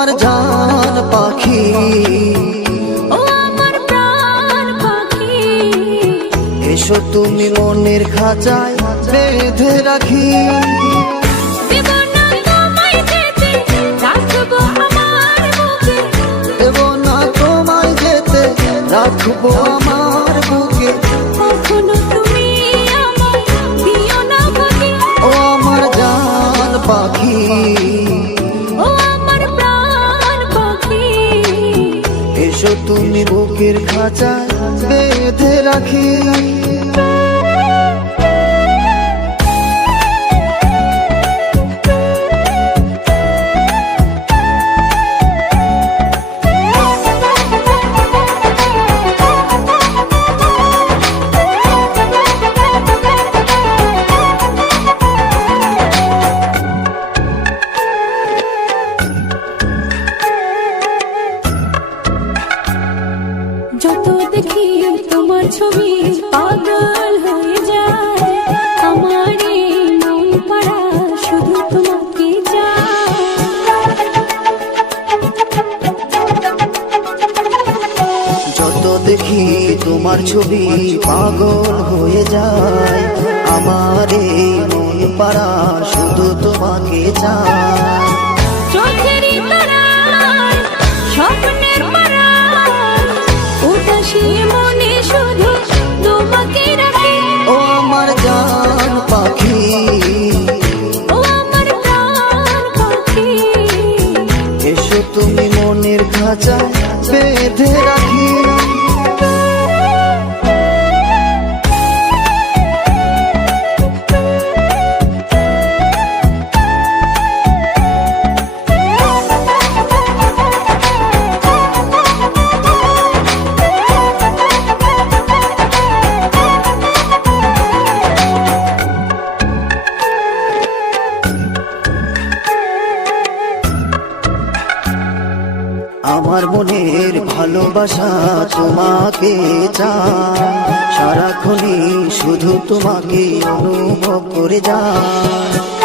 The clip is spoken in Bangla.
আমার জান পাখি, ও আমার প্রাণ পাখি, এসো তুমি মনের খাঁচায় বেঁধে রাখি। দেব না তোমায় যেতে, রাখবো আমার বুকে, দেব না তোমায় যেতে, রাখবো আমার বুকে। কখনো তুমি আমায় দিও না ভাগে, ও আমার জান পাখি, ও আমার প্রাণ পাখি, এসো তুমি বুকের খাঁচায় বেঁধে রাখি। যত দেখি তোমার ছবি পাগল হয়ে যায়, আমার এই মন পাড়া শুধু তোমাকে চায়। যত দেখি তোমার ছবি পাগল হয়ে যায়, আমার এই মন পাড়া শুধু তোমাকে চায়। চোখেরই তারায়, স্বপ্নের পাড়ায়, উদাসী মনে শুধু তোমাকে রাখি। ও আমার জান পাখি, ও আমার প্রাণ পাখি, এসো তুমি মনের খাঁচায় বেঁধে রাখি। আমার মনের ভালোবাসা তোমাকে চায়, সারাক্ষণই শুধু তোমাকে অনুভব করে যায়।